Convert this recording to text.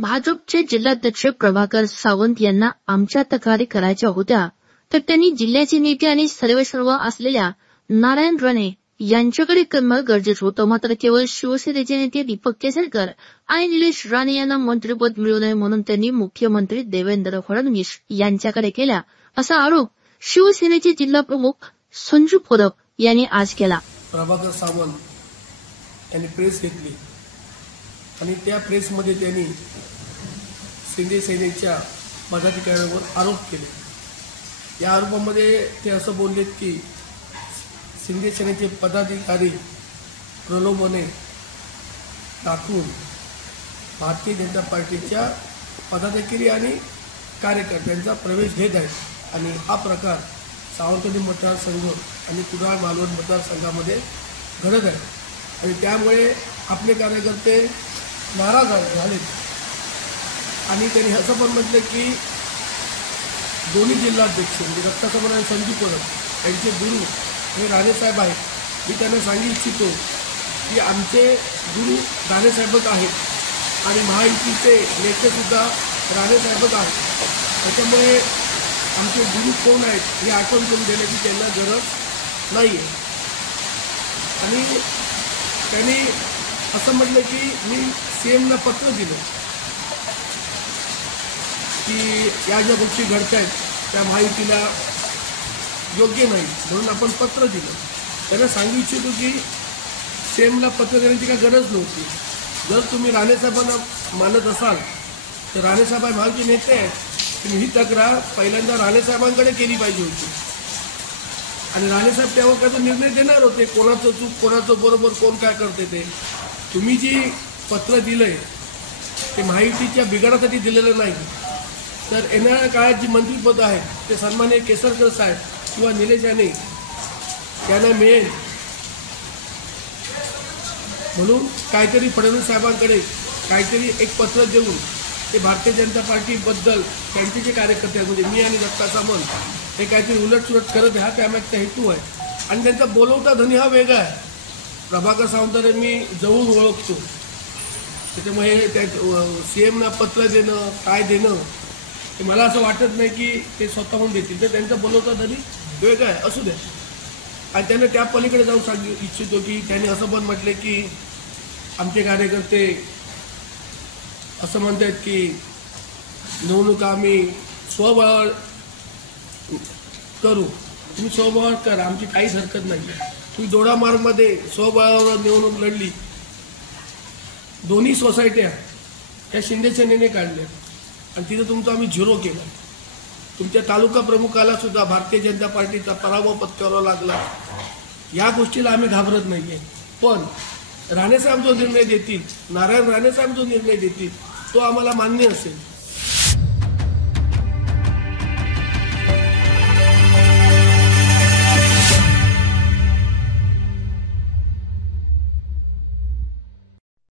भाजपचे जिल्हाध्यक्ष प्रभाकर सावंत यांना आमच्या तक्रारी करायच्या होत्या, तर त्यांनी जिल्ह्याचे नेते आणि सर्वेसर्वा असलेल्या नारायण राणे यांच्याकडे करणं गरजेचं होतं. मात्र केवळ शिवसेनेचे नेते दीपक केसरकर आणि निलेश राणे यांना मंत्रिपद मिळू नये म्हणून त्यांनी मुख्यमंत्री देवेंद्र फडणवीस यांच्याकडे केला, असा आरोप शिवसेनेचे जिल्हा प्रमुख संजू परब यांनी आज केला. प्रभाकर सावंत यांनी प्रेस घेतली आणि त्या प्रेसमध्ये त्यांनी शिंदे सेनेच्या पदाधिकाऱ्यांवर आरोप केले. या आरोपामध्ये ते असं बोललेत की शिंदे सेनेचे पदाधिकारी प्रलोभने दाखवून भारतीय जनता पार्टीच्या पदाधिकारी आणि कार्यकर्त्यांचा प्रवेश घेत आहेत आणि हा प्रकार सावंतवाडी मतदारसंघ आणि कुडाळ मालवण मतदारसंघामध्ये घडत आहे आणि त्यामुळे आपले कार्यकर्ते नाराज झालेत. आणि त्यांनी असं पण म्हटलं की दोन्ही जिल्हाध्यक्ष म्हणजे रक्तासमान आणि संजू परब यांचे गुरु हे राणेसाहेब आहेत. मी त्यांना सांगू इच्छितो की आमचे गुरु राणेसाहेबच आहेत आणि महायुतीचे नेतेसुद्धा राणेसाहेबच आहेत. त्याच्यामुळे आमचे गुरु कोण आहेत हे आठवण करून देण्याची त्यांना गरज नाही आहे. आणि त्यांनी असं म्हटलं की मी सीएमला पत्र दिलं की या ज्या गोष्टी घडत आहेत त्या महायुतीला योग्य नाही म्हणून आपण पत्र दिलं. त्यांना सांगू इच्छितो की सीएमला पत्र देण्याची काही गरज नव्हती. जर तुम्ही राणेसाहेबांना मानत असाल तर राणेसाहेब महायुती नेते आहेत, तुम्ही ही तक्रार पहिल्यांदा राणेसाहेबांकडे केली पाहिजे होती आणि राणेसाहेब त्यावर काय निर्णय देणार होते, कोणाचं चूक कोणाचं बरोबर कोण काय करते ते. तुम्ही जी पत्र दिलंय ते महायुतीच्या बिघाडासाठी दिलेलं नाही. तर येणाऱ्या काळात जी मंत्रिपद आहेत ते सन्माननीय केसरकर साहेब किंवा निलेश राणे यांना मिळेल म्हणून काहीतरी फडणवीस साहेबांकडे काहीतरी एक पत्र देऊन ते भारतीय जनता पार्टीबद्दल त्यांचे जे कार्यकर्ते आहेत म्हणजे मी आणि दत्ता सामंत हे काहीतरी उलटसुलट करत हा त्यामागचा हेतू आहे. आणि त्यांचा बोलवता धनी हा वेगळा आहे. प्रभाकर सावंतांना मी जवळून ओळखतो, त्याच्यामुळे त्या सीएमना पत्र देणं काय देणं ते मला असं वाटत नाही की ते स्वतःहून देतील. तर त्यांचा बोलवता धनी वेगळा आहे, असू द्या. आणि त्यांना त्या पलीकडे जाऊन सांगू इच्छितो की त्यांनी असं पण म्हटले की आमचे कार्यकर्ते असं म्हणतात की निवडणुका आम्ही स्वबळावर करू. तुम्ही स्वबळावर करा, आमची काहीच हरकत नाही. तुम्ही दोडामार्गमध्ये स्वबळावर निवडणूक लढली. दोन्ही सोसायट्या त्या शिंदे सेनेने काढल्या आणि तिथं तुमचं आम्ही झिरो केलं. तुमच्या तालुका प्रमुखाला सुद्धा भारतीय जनता पार्टीचा पराभव पत्करावा लागला. या गोष्टीला आम्ही घाबरत नाहीये. पण राणेसाहेब जो निर्णय देतील, नारायण राणेसाहेब जो निर्णय देतील तो आम्हाला मान्य असेल.